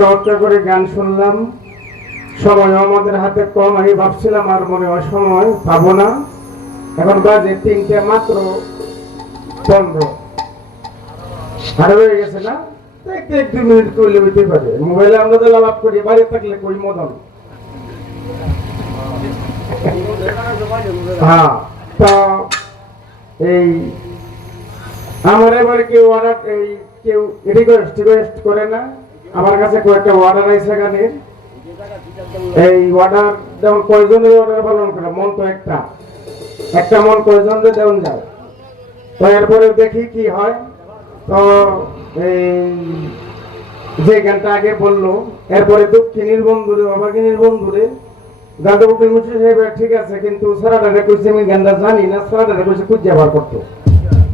চর্চা করে গান শুনলাম। সময় আমাদের হাতে কম, আমি ভাবছিলাম আর মনে হয় সময় পাবো না। এখন বাজে 3টে মাত্র 15, আরো হয়ে গেছে না? একটু 1-2 মিনিট করলে হইতে পারে। মোবাইলে আমরা তো লাভ করি, বাইরে থাকলে কই মদন। হ্যাঁ, তো এই আমার এবার কেউ অর্ডার, এই কেউ রিকোয়েস্ট করে না। আমার কাছে কয়েকটা অর্ডার আছে গানের। এই অর্ডার যেমন কয়জনের অর্ডার পালন করে, মন তো একটা মন কয়জনের দেওয়া যায়। তো এরপরে দেখি কি হয়। তো এই যে গানটা আগে বললো, এরপরে দক্ষিণীর বন্ধুরে, অবাগিনীর বন্ধুরে গানটা উকিল মুন্সি সাহেব ঠিক আছে, কিন্তু সারাটা কইছে আমি গানটা জানি না, সারাটা কইছে খুঁজে বার করতো,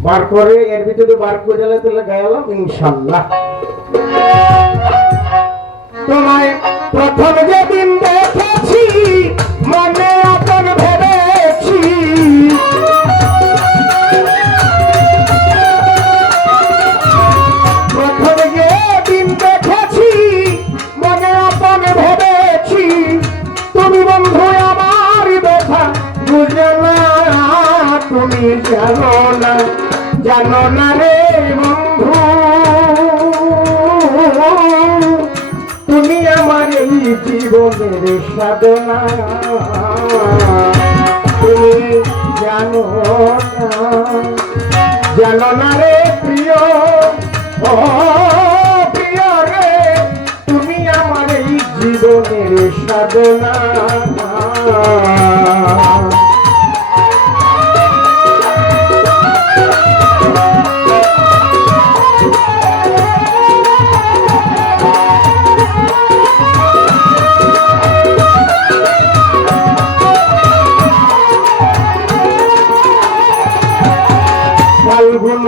বার করে এর ভিতরে বার করে দিলে তাহলে গায়ালাম ইনশাল্লাহ। তোমায় প্রথম যেদিন দেখেছি মনে আপন ভেবেছি, প্রথম যেদিন দেখেছি মনে আপন ভেবেছি, তুমি বন্ধু আমার ব্যথা বুঝে না, তুমি জানো না রে বন্ধু, তুমি আমার এই জীবনের সাধনা, তুমি জানো না রে প্রিয়, ও প্রিয় রে, তুমি আমার এই জীবনের সাধনা। ফাল্গুন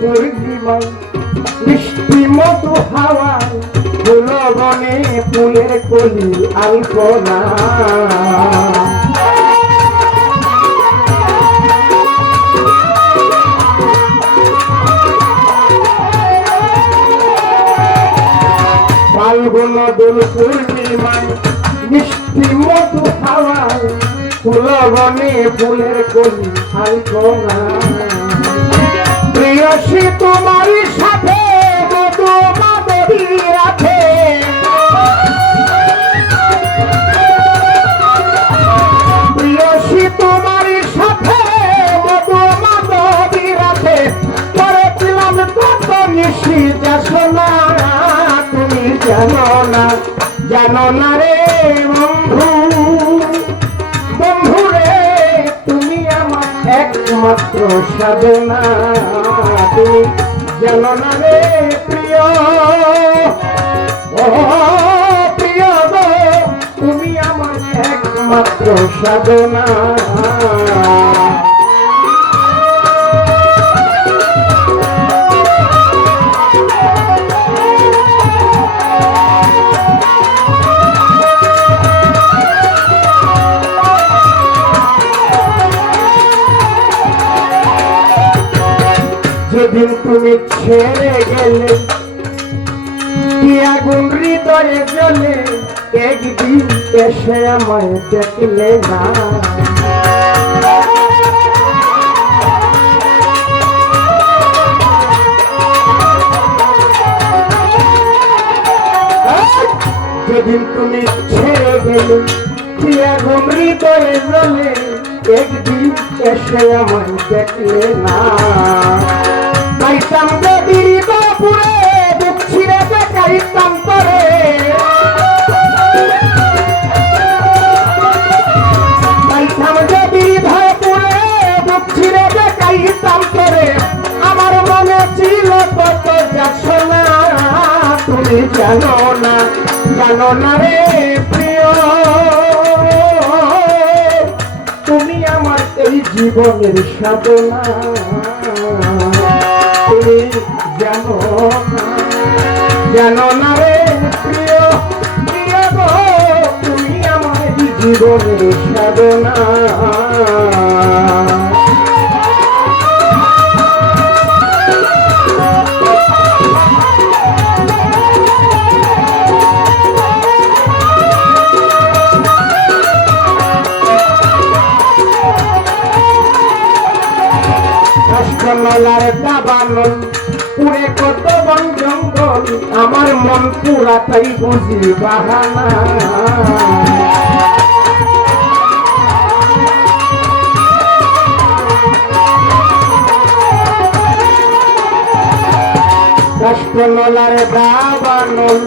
পূর্ণিমায় বৃষ্টি মধু হাওয়ায় ফুলবনে ফুলের কলি আলপনা, ফাল্গুন পূর্ণিমায় মিষ্টি মধু হাওয়ায় ফুলবনে ফুলের কলি আলপনা, প্রিয়সী তোমার সাথে মধু মাধবী রাখে, প্রিয়সী তোমার সাথে মধু মাধবী রাখে, করেছিলাম কত নিশি যাসনা, তুমি জানো না রে বন্ধু, বন্ধু রে তুমি আমার একমাত্র সাধনা, তুমি জানো না রে প্রিয়, ও প্রিয় গো, তুমি আমার একমাত্র সাধনা। যেদিন তুমি ছেড়ে গেলে কি আগুন হৃদয়ে জ্বলে, একদিন এসে আমায় দেখলে না, যেদিন তুমি ছেড়ে গেলে কি আগুন হৃদয়ে জ্বলে, একদিন এসে আমায় দেখলে না, পাইতাম যদি বাপুরে দুঃখ ছিঁড়ে দেখাইতাম করে, পাইতাম যদি বাপুরে দুঃখ ছিঁড়ে দেখাইতাম করে, আমার মনে ছিল কত যাসনা, তুমি জানো না রে প্রিয়, তুমি আমার এই জীবনের সাধনা, তুমি জানো না রে প্রিয়, প্রিয় গো, তুমি আমার জীবনের সাধনা। নলার দাবানল পুরে কত বন জঙ্গল আমার মন পুরাটাই বুঝি বাহানা কষ্ট নলার দাবানল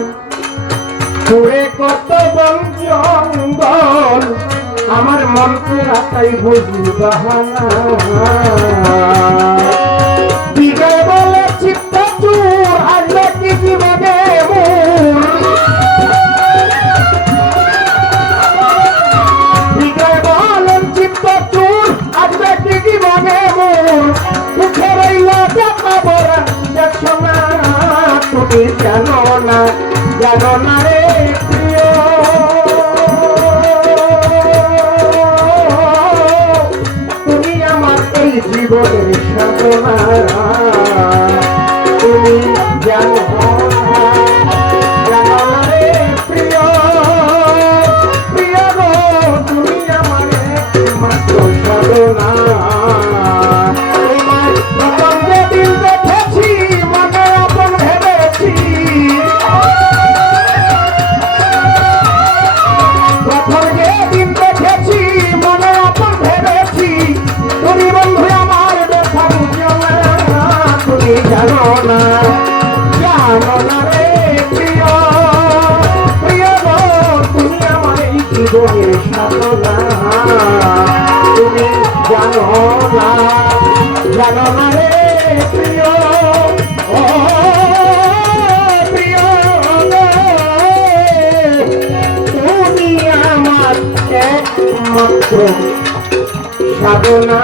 পুরে কত বন জঙ্গল আমার মন পুরাটাই বুঝি বাহানা বিজয় বলে চিত্ত চুর আসবে কি জীবনে বিজয় বলেন চিত্ত চুর আসবে কি জীবনে মুখে রইল দেখা বরা দেখো না তুমি জানো না রে প্রিয় তুমি আমার এই জীবনের সাধনা তুমি জানো না রে প্রিয় প্রিয় গো তুমি আমার একমাত্র সাধনা তোমার প্রথম যেদিন দেখেছি মনে আপন ভেবেছি প্রথম যেদিন দেখেছি মনে আপন ভেবেছি তুমি বন্ধু আমার ব্যথা বুঝো না তুমি জানো না রে প্রিয় প্রিয় গো তুমি আমার এই জীবনের সাধনা তুমি জানো না রে প্রিয় ও প্রিয় গো তুমি আমার একমাত্র সাধনা